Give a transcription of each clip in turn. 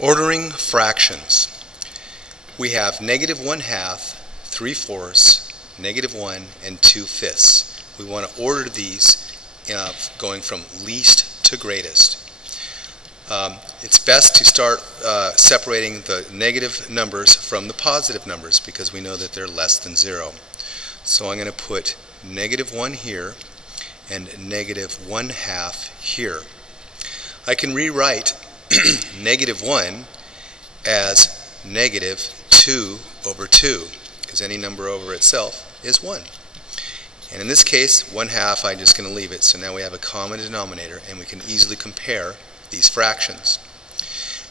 Ordering fractions. We have negative 1/2, 3/4, negative 1, and 2/5. We want to order these going from least to greatest. It's best to start separating the negative numbers from the positive numbers because we know that they're less than 0. So I'm going to put negative 1 here and negative 1/2 here. I can rewrite negative 1 as negative 2 over 2 because any number over itself is 1. And in this case, 1/2, I'm just going to leave it. So now we have a common denominator and we can easily compare these fractions.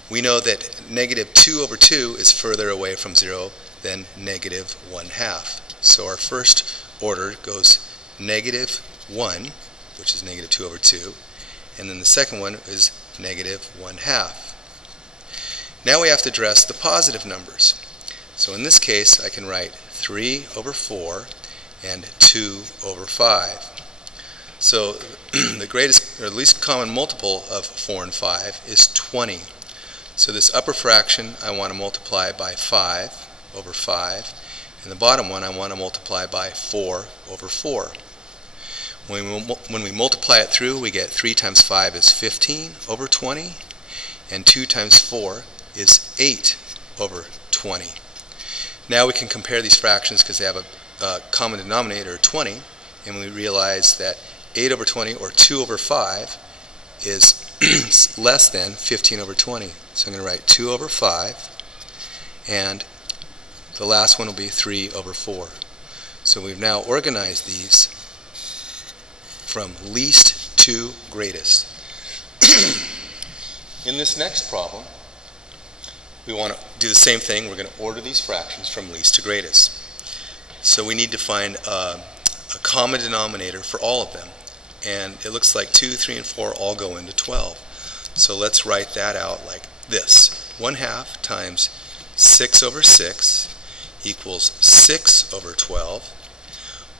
We know that negative 2 over 2 is further away from 0 than negative 1/2. So our first order goes negative 1, which is negative 2 over 2, and then the second one is negative 1/2. Now we have to address the positive numbers. So in this case, I can write 3 over 4 and 2 over 5. So the greatest or least common multiple of 4 and 5 is 20. So this upper fraction I want to multiply by 5 over 5, and the bottom one I want to multiply by 4 over 4. When we multiply it through, we get 3 times 5 is 15 over 20, and 2 times 4 is 8 over 20. Now we can compare these fractions because they have a common denominator of 20, and we realize that 8 over 20, or 2 over 5, is less than 15 over 20. So I'm going to write 2 over 5, and the last one will be 3 over 4. So we've now organized these from least to greatest. In this next problem, we want to do the same thing. We're going to order these fractions from least to greatest. So we need to find a common denominator for all of them. And it looks like 2, 3, and 4 all go into 12. So let's write that out like this. 1/2 times 6 over 6 equals 6 over 12.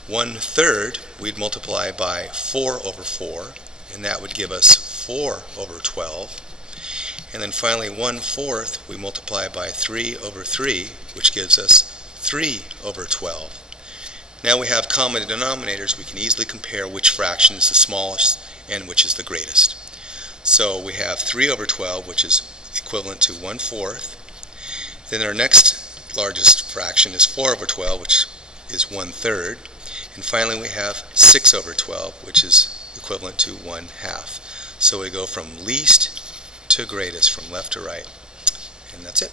1/3 we'd multiply by 4 over 4, and that would give us 4 over 12. And then finally 1/4 we multiply by 3 over 3, which gives us 3 over 12. Now we have common denominators. We can easily compare which fraction is the smallest and which is the greatest. So we have 3 over 12, which is equivalent to 1/4. Then our next largest fraction is 4 over 12, which is 1/3. And finally we have 6 over 12, which is equivalent to 1/2. So we go from least to greatest, from left to right. And that's it.